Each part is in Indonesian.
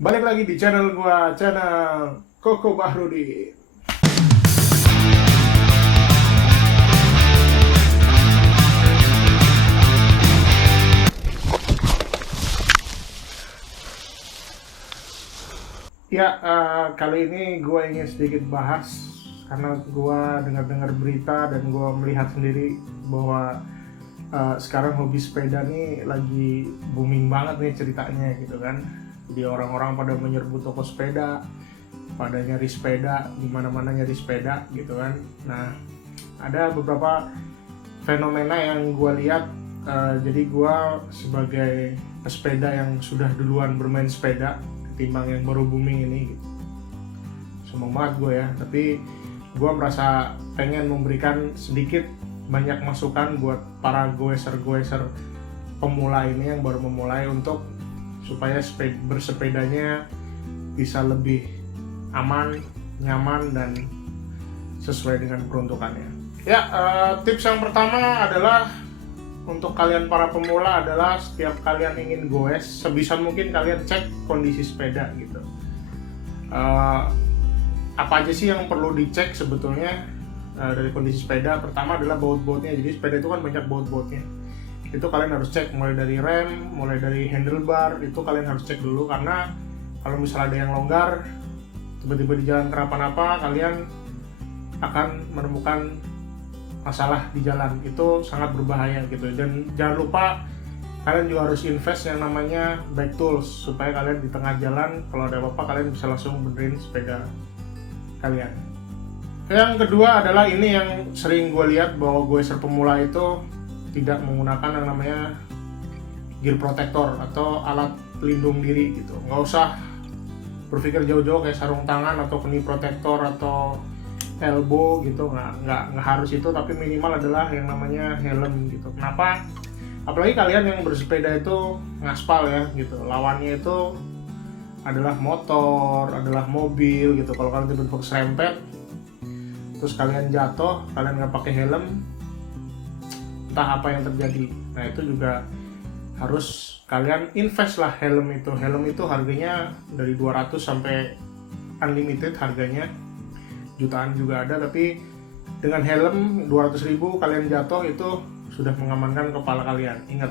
Balik lagi di channel gua, channel Koko Bahrudi. Ya, kali ini gua ingin sedikit bahas karena gua dengar-dengar berita dan gua melihat sendiri bahwa sekarang hobi sepeda nih lagi booming banget nih ceritanya gitu kan. Jadi orang-orang pada menyerbu toko sepeda, pada nyari sepeda, di mana-mana nyari sepeda gitu kan. Nah, ada beberapa fenomena yang gue lihat. Jadi gue sebagai pesepeda yang sudah duluan bermain sepeda ketimbang yang baru booming ini gitu. Sombong banget gue ya, tapi gue merasa pengen memberikan sedikit banyak masukan buat para goeser-goeser pemula ini yang baru memulai untuk supaya bersepedanya bisa lebih aman, nyaman, dan sesuai dengan peruntukannya. Ya, tips yang pertama adalah untuk kalian para pemula adalah setiap kalian ingin goes, sebisa mungkin kalian cek kondisi sepeda gitu. Apa aja sih yang perlu dicek sebetulnya dari kondisi sepeda? Pertama adalah baut-bautnya. Jadi sepeda itu kan banyak baut-bautnya. Itu kalian harus cek mulai dari rem, mulai dari handlebar, itu kalian harus cek dulu karena kalau misalnya ada yang longgar, tiba-tiba di jalan kenapa-napa, kalian akan menemukan masalah di jalan. Itu sangat berbahaya gitu. Dan jangan lupa kalian juga harus invest yang namanya bike tools supaya kalian di tengah jalan kalau ada apa-apa kalian bisa langsung benerin sepeda kalian. Yang kedua adalah ini yang sering gue lihat bahwa goeser pemula itu tidak menggunakan yang namanya gear protector atau alat pelindung diri gitu. Nggak usah berpikir jauh-jauh kayak sarung tangan atau knee protector atau elbow gitu, nggak harus itu, tapi minimal adalah yang namanya helm gitu. Kenapa? Apalagi kalian yang bersepeda itu ngaspal ya gitu, lawannya itu adalah motor, adalah mobil gitu. Kalau kalian tiba-tiba serempet terus kalian jatuh, kalian nggak pakai helm, entah apa yang terjadi. Nah, itu juga harus kalian invest lah helm itu. Helm itu harganya dari 200 sampai unlimited harganya. Jutaan juga ada, tapi dengan helm 200.000 kalian jatuh itu sudah mengamankan kepala kalian. Ingat,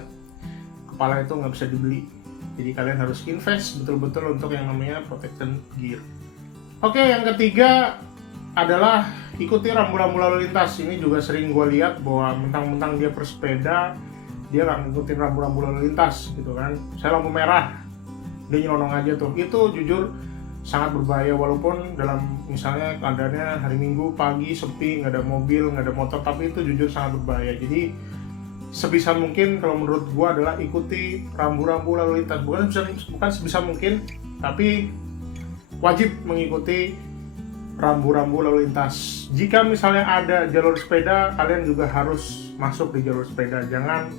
kepala itu nggak bisa dibeli. Jadi kalian harus invest betul-betul untuk yang namanya protection gear. Oke, yang ketiga adalah ikuti rambu-rambu lalu lintas. Ini juga sering gue lihat bahwa mentang-mentang dia bersepeda, dia nggak ngikutin rambu-rambu lalu lintas gitu kan. Saya lampu merah, dia nyelonong aja tuh. Itu jujur sangat berbahaya, walaupun dalam misalnya keadaannya hari Minggu pagi sepi, nggak ada mobil, nggak ada motor, tapi itu jujur sangat berbahaya. Jadi sebisa mungkin kalau menurut gue adalah ikuti rambu-rambu lalu lintas. Bukan sebisa mungkin, tapi wajib mengikuti rambu-rambu lalu lintas. Jika misalnya ada jalur sepeda, kalian juga harus masuk di jalur sepeda. Jangan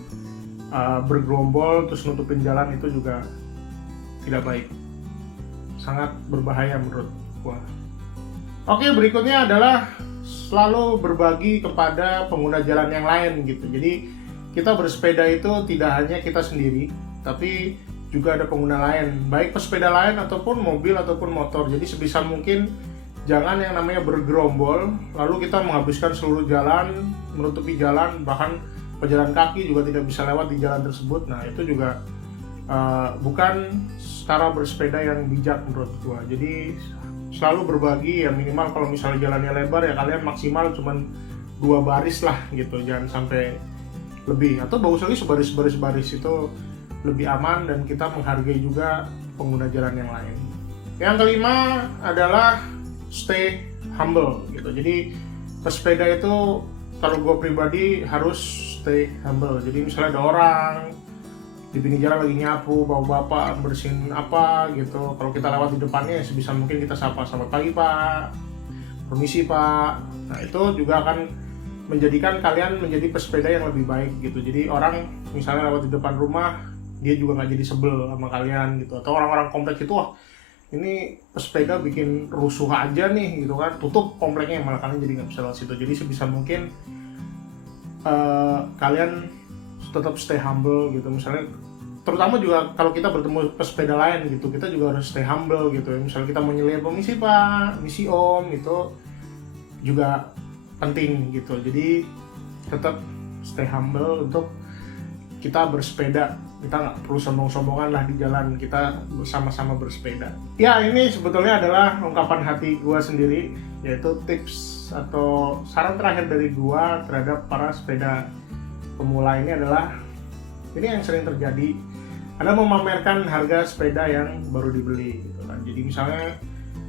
bergerombol terus nutupin jalan, itu juga tidak baik. Sangat berbahaya menurut gua. Oke, berikutnya adalah selalu berbagi kepada pengguna jalan yang lain gitu. Jadi kita bersepeda itu tidak hanya kita sendiri, tapi juga ada pengguna lain, baik pesepeda lain ataupun mobil ataupun motor. Jadi sebisa mungkin jangan yang namanya bergerombol, lalu kita menghabiskan seluruh jalan, menutupi jalan, bahkan pejalan kaki juga tidak bisa lewat di jalan tersebut. Nah, itu juga bukan cara bersepeda yang bijak menurut gua. Jadi selalu berbagi ya, minimal kalau misalnya jalannya lebar ya kalian maksimal cuman 2 baris lah gitu, jangan sampai lebih. Atau bagus lagi sebaris itu lebih aman dan kita menghargai juga pengguna jalan yang lain. Yang kelima adalah stay humble gitu. Jadi pesepeda itu kalau gue pribadi harus stay humble. Jadi misalnya ada orang di pinggir jalan lagi nyapu, bawa bapak bersihin apa gitu, kalau kita lewat di depannya sebisa mungkin kita sapa, selamat pagi pak, permisi pak. Nah, itu juga akan menjadikan kalian menjadi pesepeda yang lebih baik gitu. Jadi orang misalnya lewat di depan rumah, dia juga nggak jadi sebel sama kalian gitu. Atau orang-orang kompleks itu, wah ini pesepeda bikin rusuh aja nih gitu kan, tutup kompleknya, malah kalian jadi nggak bisa lewat situ. Jadi sebisa mungkin kalian tetap stay humble gitu. Misalnya terutama juga kalau kita bertemu pesepeda lain gitu, kita juga harus stay humble gitu. Misalnya kita mau nyelip, permisi Pak, misi Om, itu juga penting gitu. Jadi tetap stay humble untuk kita bersepeda. Kita nggak perlu sombong-sombongan lah di jalan, kita bersama-sama bersepeda. Ya, ini sebetulnya adalah ungkapan hati gua sendiri, yaitu tips atau saran terakhir dari gua terhadap para sepeda pemula ini adalah, ini yang sering terjadi, Anda memamerkan harga sepeda yang baru dibeli gitu kan. Jadi misalnya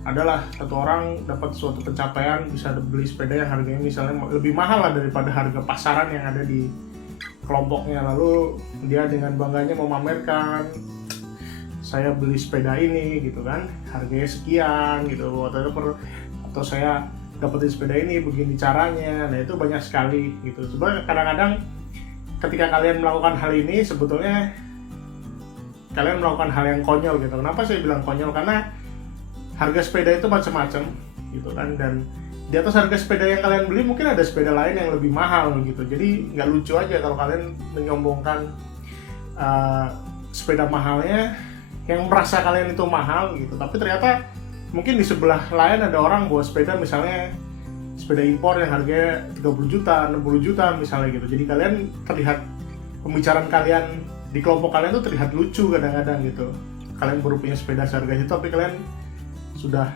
adalah satu orang dapat suatu pencapaian, bisa beli sepeda yang harganya misalnya lebih mahal lah daripada harga pasaran yang ada di kelompoknya, lalu dia dengan bangganya memamerkan, saya beli sepeda ini gitu kan, harganya sekian gitu, atau saya dapetin sepeda ini begini caranya. Nah, itu banyak sekali gitu. Sebenarnya kadang-kadang ketika kalian melakukan hal ini, sebetulnya kalian melakukan hal yang konyol gitu. Kenapa saya bilang konyol? Karena harga sepeda itu macam-macam gitu kan, dan di atas harga sepeda yang kalian beli mungkin ada sepeda lain yang lebih mahal gitu. Jadi nggak lucu aja kalau kalian menyombongkan sepeda mahalnya yang merasa kalian itu mahal gitu, tapi ternyata mungkin di sebelah lain ada orang bawa sepeda, misalnya sepeda impor yang harganya 30 juta, 60 juta misalnya gitu. Jadi kalian terlihat, pembicaraan kalian di kelompok kalian tuh terlihat lucu kadang-kadang gitu. Kalian baru punya sepeda seharga itu, tapi kalian sudah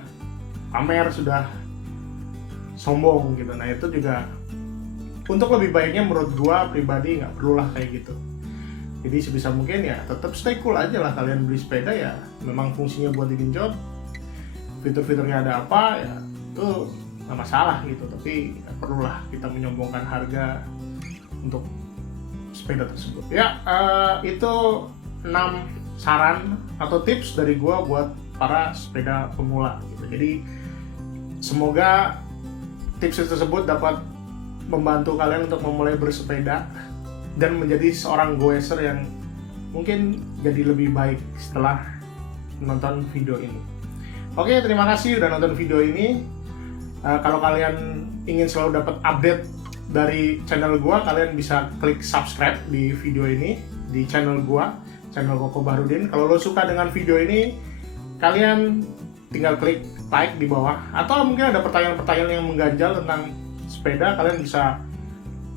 pamer, sudah sombong gitu. Nah, itu juga untuk lebih baiknya menurut gua pribadi nggak perlulah kayak gitu. Jadi sebisa mungkin ya tetap stay cool aja lah. Kalian beli sepeda ya memang fungsinya buat digenjot, fitur-fiturnya ada apa ya itu nggak masalah gitu, tapi nggak perlulah kita menyombongkan harga untuk sepeda tersebut. Ya, itu 6 saran atau tips dari gua buat para sepeda pemula gitu. Jadi semoga tips tersebut dapat membantu kalian untuk memulai bersepeda dan menjadi seorang goeser yang mungkin jadi lebih baik setelah menonton video ini. Oke, terima kasih udah nonton video ini. Kalau kalian ingin selalu dapat update dari channel gua, kalian bisa klik subscribe di video ini di channel gua, channel Koko Bahrudin. Kalau lo suka dengan video ini, kalian tinggal klik like di bawah, atau mungkin ada pertanyaan-pertanyaan yang mengganjal tentang sepeda, kalian bisa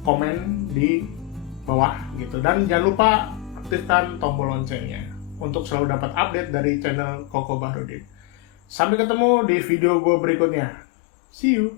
komen di bawah gitu. Dan jangan lupa aktifkan tombol loncengnya untuk selalu dapat update dari channel Koko Bahrudin. Sampai ketemu di video gue berikutnya. See you.